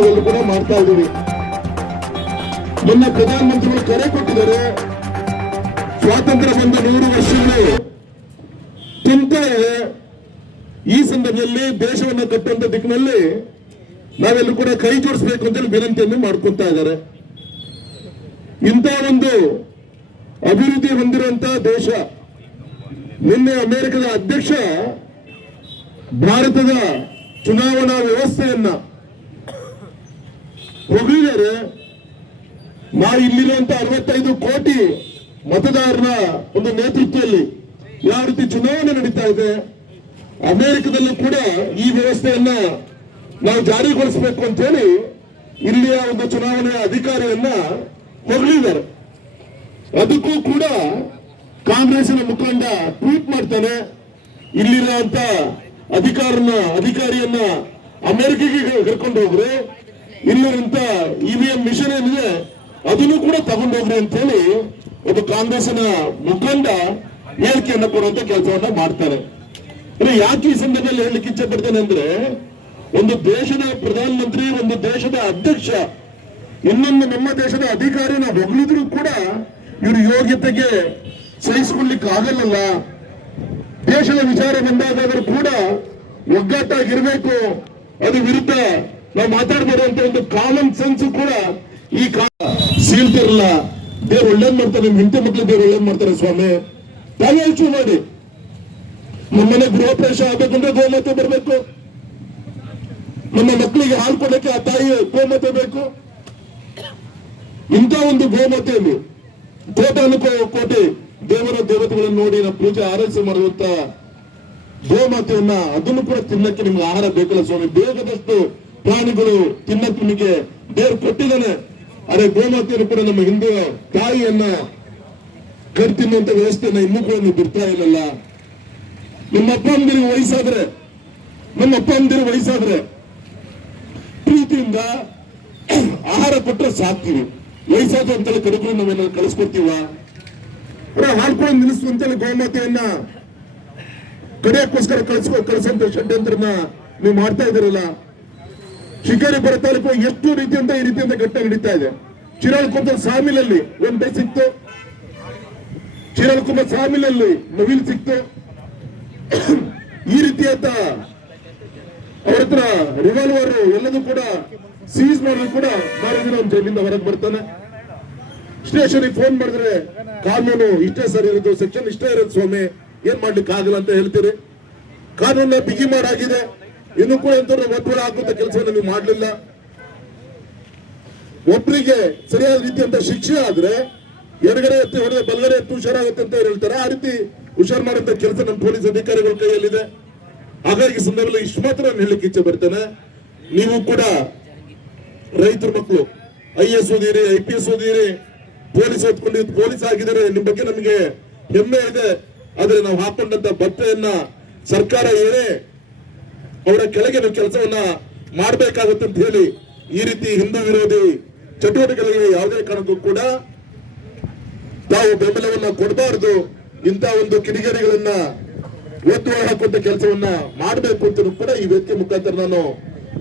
ನಾವೆಲ್ಲ ಕೂಡ ಮಾಡ್ತಾ ಇದ್ದೀವಿ. ನನ್ನ ಪ್ರಧಾನಮಂತ್ರಿಗಳು ಕರೆ ಕೊಟ್ಟಿದ್ದಾರೆ, ಸ್ವಾತಂತ್ರ್ಯ ಬಂದ 100 ವರ್ಷಗಳು ತುಂಬ್ತಾ ಇದೆ. ಈ ಸಂದರ್ಭದಲ್ಲಿ ದೇಶವನ್ನು ಕಟ್ಟುವಂತ ದಿಕ್ಕಿನಲ್ಲಿ ನಾವೆಲ್ಲೂ ಕೂಡ ಕೈ ಜೋಡಿಸಬೇಕು ಅಂತೇಳಿ ವಿನಂತಿಯನ್ನು ಮಾಡ್ಕೊತಾ ಇದ್ದಾರೆ. ಇಂಥ ಒಂದು ಅಭಿವೃದ್ಧಿ ಹೊಂದಿರುವಂತಹ ದೇಶ, ನಿನ್ನೆ ಅಮೆರಿಕದ ಅಧ್ಯಕ್ಷ ಭಾರತದ ಚುನಾವಣಾ ವ್ಯವಸ್ಥೆಯನ್ನ ಹೊಗಳಿದ್ದಾರೆ. ಇಲ್ಲಿರುವಂತ 65 ಕೋಟಿ ಮತದಾರರ ಒಂದು ನೇತೃತ್ವದಲ್ಲಿ ಯಾವ ರೀತಿ ಚುನಾವಣೆ ನಡೀತಾ ಇದೆ, ಅಮೆರಿಕದಲ್ಲೂ ಕೂಡ ಈ ವ್ಯವಸ್ಥೆಯನ್ನ ನಾವು ಜಾರಿಗೊಳಿಸಬೇಕು ಅಂತ ಹೇಳಿ ಇಲ್ಲಿಯ ಒಂದು ಚುನಾವಣೆಯ ಅಧಿಕಾರಿಯನ್ನ ಹೊಗಳಿದ್ದಾರೆ. ಅದಕ್ಕೂ ಕೂಡ ಕಾಂಗ್ರೆಸ್ನ ಮುಖಂಡ ಟ್ವೀಟ್ ಮಾಡ್ತಾನೆ, ಇಲ್ಲಿರುವಂತ ಅಧಿಕಾರಿಯನ್ನ ಅಮೆರಿಕೆಗೆ ಕರ್ಕೊಂಡು ಹೋಗ್ರಿ, ಇಲ್ಲಿರುವಂತ ಇವಿಎಂ ಮಿಷನ್ ಏನಿದೆ ಅದನ್ನು ಕೂಡ ತಗೊಂಡೋಗ್ರಿ ಅಂತ ಹೇಳಿ ಒಬ್ಬ ಕಾಂಗ್ರೆಸ್ನ ಮುಖಂಡ ಹೇಳಿಕೆಯನ್ನ ಕೊಡುವಂತ ಕೆಲಸವನ್ನ ಮಾಡ್ತಾರೆ. ಯಾಕೆ ಈ ಸಂದರ್ಭದಲ್ಲಿ ಹೇಳಲಿಕ್ಕೆ ಇಚ್ಛೆ ಪಡ್ತೇನೆ ಅಂದ್ರೆ, ಒಂದು ದೇಶದ ಪ್ರಧಾನಮಂತ್ರಿ, ಒಂದು ದೇಶದ ಅಧ್ಯಕ್ಷ ಇನ್ನೊಂದು ನಮ್ಮ ದೇಶದ ಅಧಿಕಾರಿನ ಹೊಗಳಿದ್ರು ಕೂಡ ಇವ್ರ ಯೋಗ್ಯತೆಗೆ ಸಹಿಸಿಕೊಳ್ಳಿಕ್ಕೆ ಆಗಲ್ಲ. ದೇಶದ ವಿಚಾರ ಬಂದಾಗಾದ್ರೂ ಕೂಡ ಒಗ್ಗಟ್ಟಾಗಿರ್ಬೇಕು, ಅದು ವಿರುದ್ಧ ನಾವು ಮಾತಾಡ್ಬೋದು ಅಂತ ಒಂದು ಕಾಮನ್ ಸೆನ್ಸ್ ಕೂಡ ಈ ಸೀಳ್ತಿರಲ್ಲ. ದೇವ್ರು ಒಳ್ಳೇದ್ ಮಾಡ್ತಾರೆ, ನಿಮ್ ಹೆಂಡತಿ ಮಕ್ಳು ದೇವ್ರು ಒಳ್ಳೇದ್ ಮಾಡ್ತಾರೆ ಸ್ವಾಮಿ. ತಾವೇ ಯೋಚನೆ ಮಾಡಿ, ನಮ್ಮನೆ ಗೃಹ ಪ್ರವೇಶ ಆಗ್ಬೇಕಂದ್ರೆ ಗೋಮಾತೆ ಬರ್ಬೇಕು, ನಮ್ಮ ಮಕ್ಕಳಿಗೆ ಹಾಲು ಕೊಡಕ್ಕೆ ಆ ತಾಯಿ ಗೋಮಾತೆ ಬೇಕು. ಇಂಥ ಒಂದು ಗೋಮಾತೆಯಲ್ಲಿ ಕೋಟಿ ದೇವತೆಗಳನ್ನು ನೋಡಿ ನಾವು ಪೂಜೆ ಆರೈಕೆ ಮಾಡುವಂತ ಗೋಮಾತೆಯನ್ನ ಅದನ್ನು ಕೂಡ ತಿನ್ನಕ್ಕೆ ನಿಮ್ಗೆ ಆಹಾರ ಬೇಕಲ್ಲ ಸ್ವಾಮಿ. ಬೇಕಾದಷ್ಟು ಪ್ರಾಣಿಗಳು ತಿನ್ನಕ್ಕೆ ನಿಮಗೆ ದೇವ್ರು ಕೊಟ್ಟಿದ್ದಾನೆ. ಅದೇ ಗೋಮಾತೆಯನ್ನು ಕೂಡ ನಮ್ಮ ಹಿಂದೂ ತಾಯಿಯನ್ನ ಕರ್ ತಿನ್ನುವಂತ ವ್ಯವಸ್ಥೆಯನ್ನ ಇನ್ನೂ ಕೂಡ ನೀವು ಬಿಡ್ತಾ ಇಲ್ಲಲ್ಲ. ನಮ್ಮ ಅಪ್ಪ ಅಮ್ಮಂದಿರಿಗೆ ವಯಸ್ಸಾದ್ರೆ ಪ್ರೀತಿಯಿಂದ ಆಹಾರ ಕೊಟ್ಟರೆ ಸಾಕ್ತೀವಿ. ವಯಸ್ಸಾದ್ರು ಅಂತೇಳಿ ಕಡಿಮೆ ನಾವೇನಾದ್ರು ಕಳಿಸ್ಕೊಡ್ತೀವ? ಹಾಡ್ಕೊಂಡು ನಿಲ್ಲಿಸು ಅಂತೇಳಿ ಗೋಮಾತೆಯನ್ನ ಕಡಿಯಕ್ಕೋಸ್ಕರ ಕಳಿಸುವಂತ ಷಡ್ಯಂತ್ರನ ನೀವು ಮಾಡ್ತಾ ಇದ್ದೀರಲ್ಲ. ಶಿಕಾರಿಪುರ ತಾಲೂಕು ಎಷ್ಟು ರೀತಿಯಿಂದ ಈ ರೀತಿಯಿಂದ ಘಟ್ಟ ನಡೀತಾ ಇದೆ. ಚಿರಾಳಕೊಪ್ಪ ಸಾಮಿಲಲ್ಲಿ ಒಂದ್ ಸಿಕ್ತು, ಚಿರಾಳಕೊಪ್ಪ ಸಾಮಿಲಲ್ಲಿ ನವಿಲ್ ಸಿಕ್ತು. ಈ ರೀತಿಯಾದ ಅವ್ರ ಹತ್ರ ರಿವಾಲ್ವರ್ ಎಲ್ಲದೂ ಕೂಡ ಸೀಸ್ ಮಾಡಿದ್ರು ಕೂಡ ಮಾರಿದ್ರೆ ಅವ್ನು ಜೈಲಿಂದ ಹೊರಗೆ ಬರ್ತಾನೆ. ಸ್ಟೇಷನ್ಗೆ ಫೋನ್ ಮಾಡಿದ್ರೆ ಕಾನೂನು ಇಷ್ಟೇ ಸರಿ ಇರೋದು, ಸೆಕ್ಷನ್ ಇಷ್ಟೇ ಇರೋದು ಸ್ವಾಮಿ, ಏನ್ ಮಾಡ್ಲಿಕ್ಕೆ ಆಗಲ್ಲ ಅಂತ ಹೇಳ್ತೀರಿ. ಕಾನೂನ ಬಿಗಿ ಮಾಡಾಗಿದೆ, ಇನ್ನು ಕೂಡ ಎಂತವ್ರು ಒತ್ತಡ ಹಾಕುವಂತ ಕೆಲಸವನ್ನು ನೀವು ಮಾಡ್ಲಿಲ್ಲ. ಒಬ್ಬರಿಗೆ ಸರಿಯಾದ ರೀತಿಯಂತ ಶಿಕ್ಷೆ ಆದ್ರೆ ಎಡಗಡೆ ಎತ್ತಿ ಹೊಡೆದ ಬಲಗಡೆ ಎತ್ತು ಹುಷಾರಾಗುತ್ತೆ ಅಂತ ಹೇಳ್ತಾರೆ. ಆ ರೀತಿ ಹುಷಾರ್ ಮಾಡುವಂತ ಕೆಲಸ ನಮ್ಮ ಪೊಲೀಸ್ ಅಧಿಕಾರಿಗಳ ಕೈಯಲ್ಲಿದೆ. ಹಾಗಾಗಿ ಸಂದರ್ಭದಲ್ಲಿ ಇಷ್ಟು ಮಾತ್ರ ನಾನು ಹೇಳಲಿಕ್ಕೆ ಇಚ್ಛೆ ಬರ್ತೇನೆ. ನೀವು ಕೂಡ ರೈತರ ಮಕ್ಕಳು, IAS ಓದಿರಿ, IPS ಓದಿರಿ, ಪೊಲೀಸ್ ಓದ್ಕೊಂಡಿದ್ದು ಪೊಲೀಸ್ ಆಗಿದ್ದಾರೆ, ನಿಮ್ ಬಗ್ಗೆ ನಮಗೆ ಹೆಮ್ಮೆ ಇದೆ. ಆದ್ರೆ ನಾವು ಹಾಕೊಂಡಂತ ಬಟ್ಟೆಯನ್ನ ಸರ್ಕಾರ ಏನೇ ಅವರ ಕೆಳಗೆ ನಾವು ಕೆಲಸವನ್ನ ಮಾಡ್ಬೇಕಾಗತ್ತೆ ಅಂತ ಹೇಳಿ ಈ ರೀತಿ ಹಿಂದೂ ವಿರೋಧಿ ಚಟುವಟಿಕೆಗಳಿಗೆ ಯಾವುದೇ ಕಾರಣಕ್ಕೂ ಕೂಡ ತಾವು ಬೆಂಬಲವನ್ನ ಕೊಡಬಾರದು. ಇಂಥ ಒಂದು ಕಿಡಿಗೇಡಿಗಳನ್ನ ಒತ್ತುವರಿ ಹಾಕುವಂತ ಕೆಲಸವನ್ನ ಮಾಡಬೇಕು ಅಂತ ಕೂಡ ಈ ವೇದಿಕೆ ಮುಖಾಂತರ ನಾನು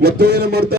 ಒತ್ತಾಯ ಮಾಡ್ತಾ